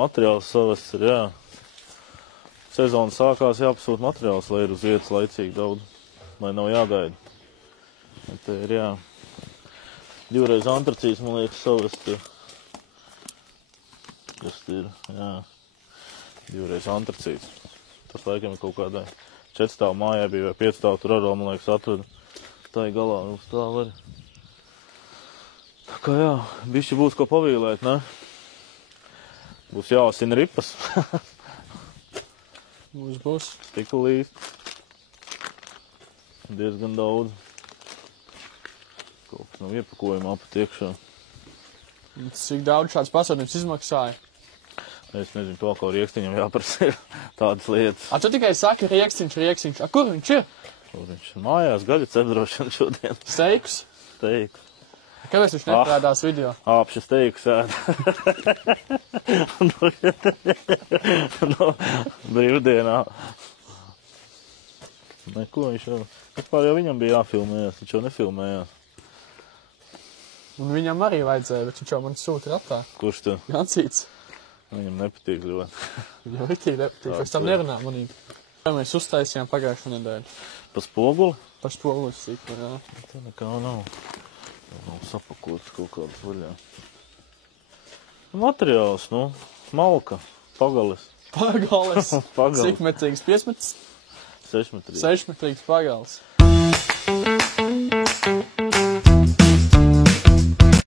Materiāls savests ir, jā. Sezona sākās jāpasūt materiāls, lai ir uz vietas laicīgi daudz, lai nav jāgaida. Te ir, jā. 2 reiz antracīs, man liekas, savest ir. Kas ir, jā. 2 reiz antracīs. Tas laikam ir kaut kādai 4 stāvu mājā bija vai 5 stāvu, tur arī, man liekas, atrada. Tā ir galā uz stāvu arī. Tā kā jā, bišķi būs ko pavīlēt, ne? Būs jāsina ripas. Būs. Stiklīt. Diezgan daudz. Kaut kas nav iepakojumā pat iekšā. Cik daudz šāds pasūtījums izmaksāja? Es nezinu, to, ko riekstiņam jāprasa ir tādas lietas. Tu tikai saki riekstiņš. Kur viņš ir? Kur viņš ir? Mājās gaļa cepdrošana šodien. Steikus? Steikus. Kāpēc viņš neparādās video? Āpša steikus ēd. No brīvdienā. Neko viņš jau... Vispār jau viņam bija jāfilmējās, viņš jau nefilmējās. Un viņam arī vajadzēja, bet viņš jau man sūta ratā. Kurš tu? Jancīts. Viņam nepatīk ļoti. Viņam rītīgi nepatīk, pēc tam nerunā manīgi. Kā mēs uztaisījām pagājušo nedēļu? Pa spoguli? Pa spoguli sīku, jā. Tā nekā nav. Nav sapakots kaut kādas vaļā. Materiāls, nu, smalka, pagalis. Pagalis. Pagalis. Cik metrīgs? 5 metrīgs? 6 metrīgs. 6 metrīgs pagalis.